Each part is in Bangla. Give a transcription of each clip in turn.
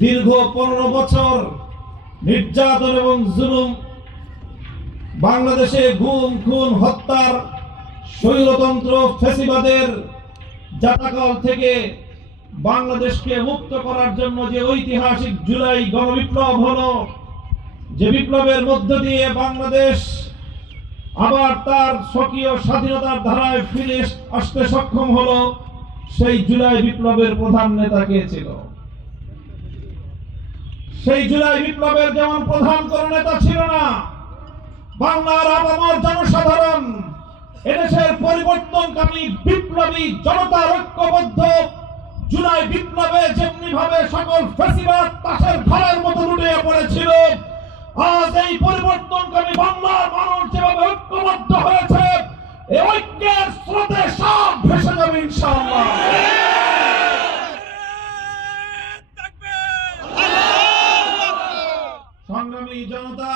দীর্ঘ 15 বছর নির্যাতন এবং জুলুম, বাংলাদেশে গুম খুন হত্যার স্বৈরতন্ত্র ফ্যাসিবাদের জাতাকল থেকে বাংলাদেশকে মুক্ত করার জন্য যে ঐতিহাসিক জুলাই গণবিপ্লব হলো, যে বিপ্লবের মধ্য দিয়ে বাংলাদেশ আবার তার স্বকীয় স্বাধীনতার ধারায় ফিরে আসতে সক্ষম হলো, সেই জুলাই বিপ্লবের প্রধান নেতা কে ছিল? সেই জুলাই বিপ্লবের যেমন প্রধান কোন নেতা ছিল না, বাংলার আপামর জনসাধারণ এদেশের পরিবর্তনকামী বিপ্লবী জনতার ঐক্যবদ্ধ জুলাই বিপ্লবে যেমনি ভাবে সকল ফ্যাসিবাদ তাসের ঘরের মতো লুটিয়ে পড়েছিল, আজ এই পরিবর্তনকামী বাংলার মানুষ যেভাবে ঐক্যবদ্ধ হয়েছে, এই ঐক্যের স্রোতে সব ভেসে যাবে ইনশাআল্লাহ। সংগ্রামী জনতা,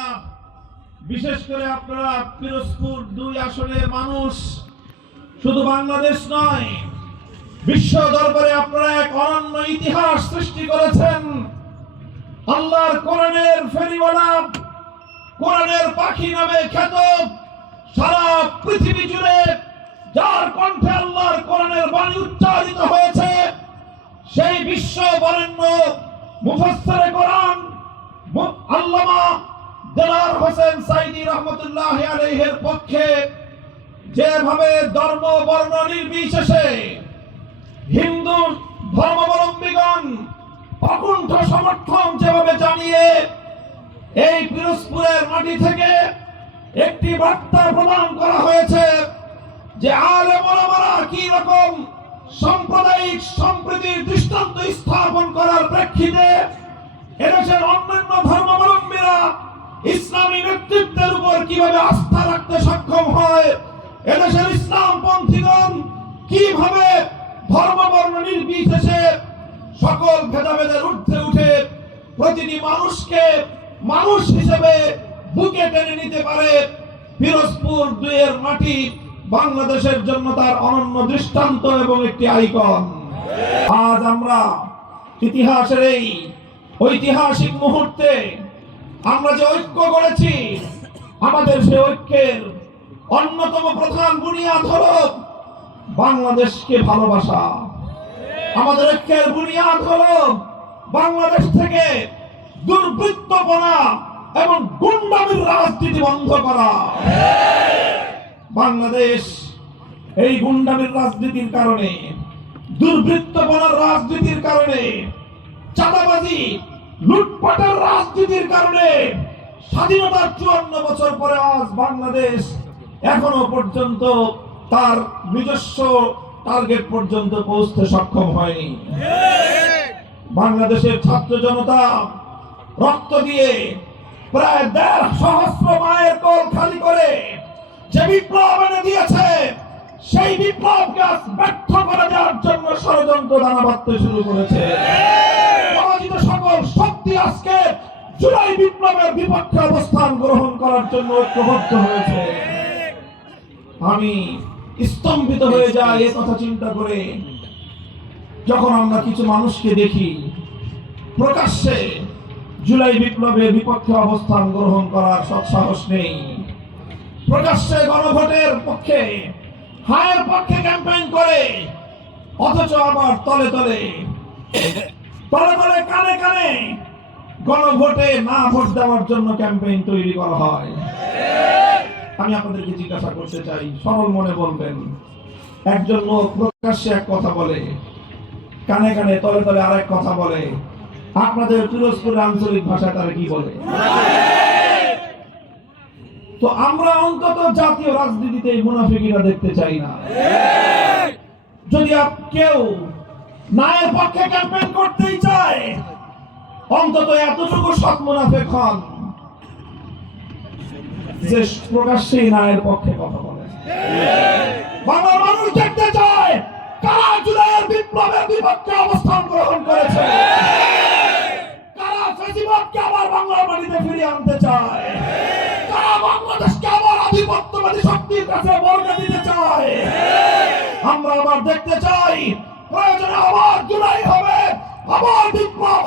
বিশেষ করে আপনারা পিরোজপুর 2 আসনের মানুষ, শুধু বাংলাদেশ নয়, বিশ্ব দরবারে আপনারা এক অনন্য ইতিহাস সৃষ্টি করেছেন। আল্লাহর কোরআনের ফেরিওয়ালা, কোরআনের পাখি নামে খ্যাত, সারা পৃথিবী জুড়ে যার কণ্ঠে আল্লাহর কোরআনের বাণী উচ্চারিত হয়েছে, সেই বিশ্ব বরেণ্য মুফাসসিরে কোরআন আল্লামা দেলাওয়ার হোসেন সাঈদী রহমাতুল্লাহি আলাইহির পক্ষে যেভাবে ধর্ম বর্ণ নির্বিশেষে হিন্দু ধর্মাবলম্বীগণ অকুণ্ঠ সমর্থন যেভাবে জানিয়ে এই পিরোজপুরের মাটি থেকে একটি বার্তা প্রদান করা হয়েছে যে আলেম ওলামারা কি রকম সাম্প্রদায়িক সম্প্রীতির দৃষ্টান্ত স্থাপন করার প্রেক্ষিতে এদেশের অন্যান্য ধর্মাবলম্বীরা ইসলামী নেতৃত্বের উপর কিভাবে আস্থা রাখতে সক্ষম হয়, এদেশের ইসলামপন্থীগণ কিভাবে ধর্ম বর্ণ নির্বিশেষে সকল ভেদাভেদের ঊর্ধ্বে উঠে প্রতিটি মানুষকে মানুষ হিসেবে বুকে টেনে নিতে পারে, পিরোজপুর 2 এর মাটি বাংলাদেশের জন্য তার অনন্য দৃষ্টান্ত এবং একটি আইকন। আজ আমরা ইতিহাসের এই ঐতিহাসিক মুহূর্তে আমরা যে ঐক্য করেছি, আমাদের সেই ঐক্যের অন্যতম প্রধান বুনিয়াদ হলো বাংলাদেশকে ভালোবাসা। আমাদের ঐক্যের বুনিয়াদ হলো বাংলাদেশ থেকে দুর্বৃত্তপনা এবং গুন্ডামির রাজনীতি বন্ধ করা। বাংলাদেশ এই গুন্ডামির রাজনীতির কারণে, দুর্বৃত্তপনার রাজনীতির কারণে, চাঁদাবাজি লুটপাটের রাজনীতির কারণে স্বাধীনতার 54 বছর পরে আজ বাংলাদেশ এখনো পর্যন্ত তার নিজস্ব টার্গেট পর্যন্ত পৌঁছতে সক্ষম হয়নি। বাংলাদেশের ছাত্র জনতা রক্ত দিয়ে প্রায় 1.5 সহস্র মায়ের কোল খালি করে যে বিপ্লব এনে দিয়েছে, সেই বিপ্লবকে আজ ব্যর্থ করে দেওয়ার জন্য ষড়যন্ত্র দানা বাঁধতে শুরু করেছে। পরাজিত সকল শক্তি আজকে জুলাই বিপ্লবের বিপক্ষে অবস্থান গ্রহণ করার জন্য ঐক্যবদ্ধ হয়েছে। আমি স্তম্ভিত হয়ে যাই এই কথা চিন্তা করে, যখন আমরা কিছু মানুষকে দেখি প্রকাশ্যে জুলাই বিপ্লবের বিপক্ষে অবস্থান গ্রহণ করার সৎসাহস নেই, প্রকাশ্যে গণভোটের পক্ষে, হায়ের পক্ষে ক্যাম্পেইন করে, অথচ আবার তলে তলে কানে কানে গণভোটে না ভোট দেওয়ার জন্য ক্যাম্পেইন তৈরি করা হয়। আমি আপনাদেরকে জিজ্ঞাসা করতে চাই, সরল মনে বলবেন, একজন লোক প্রকাশ্যে এক কথা বলে, কানে কানে তলে তলে আরেক কথা বলে, আপনাদের পিরোজপুরের আঞ্চলিক ভাষায় তারা কি বলে? তো আমরা অন্তত জাতীয় রাজনীতিতে এই মুনাফিকিরা দেখতে চাই না। যদি কেউ ন্যায়ের পক্ষে ক্যাম্পেইন করতেই চায়, অন্তত এতটুকু সৎ মুনাফিক হন যে প্রকাশ্যেই ন্যায়ের পক্ষে কথা বলে। বাংলার মানুষ দেখতে চায় কারা জুলাইয়ের বিপ্লবের বিপক্ষে অবস্থান গ্রহণ করেছে, কারা ফ্যাসিবাদকে আবার বাংলার মাটিতে ফিরিয়ে আনতে চায়, কারা বাংলাদেশকে আবার আধিপত্যবাদী শক্তির কাছে বর্গা দিতে চায়। আমরা আবার দেখতে চাই প্রয়োজনে আবার জুলাই হবে, আবার বিপ্লব